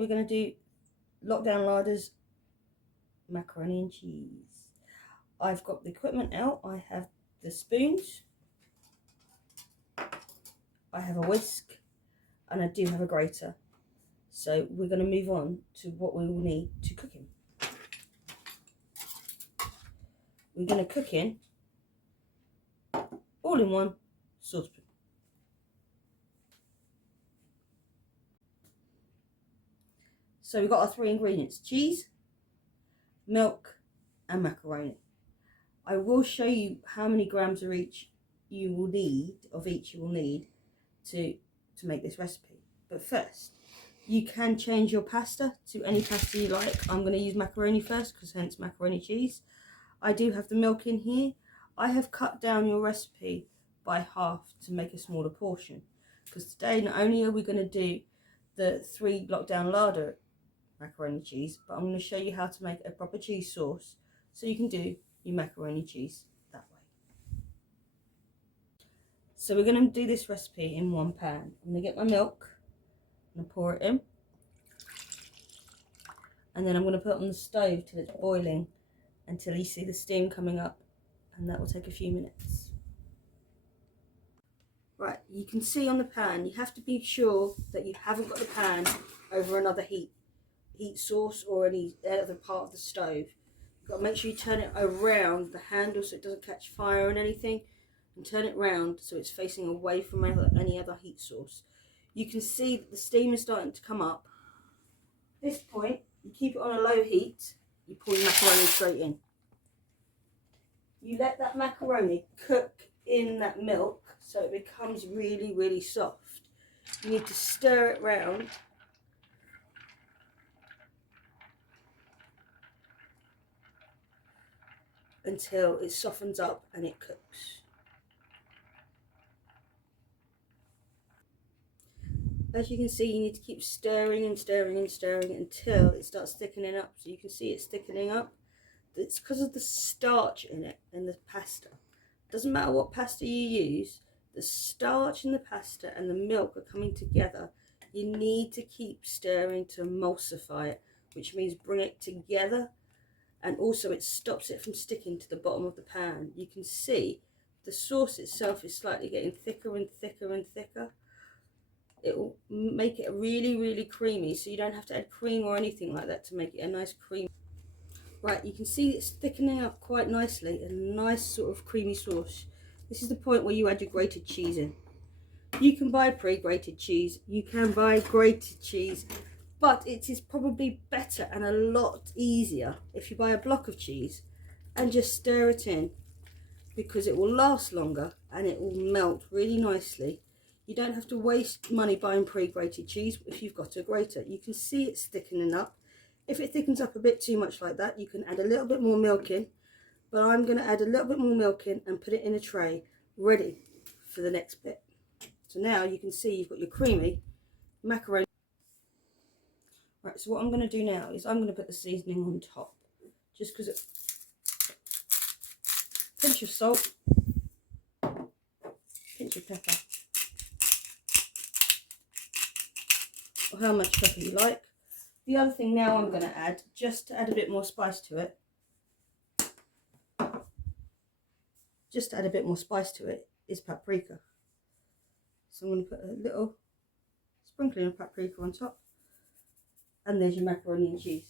we're going to do Lockdown Larders macaroni and cheese. I've got the equipment out. I have the spoons, I have a whisk, and I do have a grater. So we're going to move on to what we will need to cook in. We're going to cook in all in one saucepan. So we've got our 3 ingredients: cheese, milk, and macaroni. I will show you how many grams of each you will need to make this recipe. But first, you can change your pasta to any pasta you like. I'm going to use macaroni first, because hence macaroni cheese. I do have the milk in here. I have cut down your recipe by half to make a smaller portion, because today not only are we going to do the 3 Lockdown Larder macaroni cheese, but I'm going to show you how to make a proper cheese sauce so you can do your macaroni cheese that way. So we're going to do this recipe in one pan. I'm going to get my milk and pour it in, and then I'm going to put it on the stove till it's boiling, until you see the steam coming up, and that will take a few minutes. Right, you can see on the pan, you have to be sure that you haven't got the pan over another heat source or any other part of the stove. You've got to make sure you turn it around the handle so it doesn't catch fire and anything, and turn it round so it's facing away from any other heat source. You can see that the steam is starting to come up. At this point, you keep it on a low heat, you pour your macaroni straight in. You let that macaroni cook in that milk so it becomes really, really soft. You need to stir it round until it softens up and it cooks. As you can see, you need to keep stirring and stirring and stirring until it starts thickening up. So you can see it's thickening up. It's because of the starch in it, in the pasta. Doesn't matter what pasta you use, the starch in the pasta and the milk are coming together. You need to keep stirring to emulsify it, which means bring it together, and also it stops it from sticking to the bottom of the pan. You can see the sauce itself is slightly getting thicker and thicker and thicker. It will make it really, really creamy, so you don't have to add cream or anything like that to make it a nice cream. Right, you can see it's thickening up quite nicely, a nice sort of creamy sauce. This is the point where you add your grated cheese in. You can buy pre-grated cheese, you can buy grated cheese, but it is probably better and a lot easier if you buy a block of cheese and just stir it in, because it will last longer and it will melt really nicely. You don't have to waste money buying pre-grated cheese if you've got a grater. You can see it's thickening up. If it thickens up a bit too much like that, you can add a little bit more milk in, but I'm going to add a little bit more milk in and put it in a tray ready for the next bit. So now you can see you've got your creamy macaroni. Right, so what I'm going to do now is I'm going to put the seasoning on top, just because it... Pinch of salt, pinch of pepper, or how much pepper you like. The other thing now I'm going to add, just to add a bit more spice to it, is paprika. So I'm going to put a little sprinkling of paprika on top, and there's your macaroni and cheese.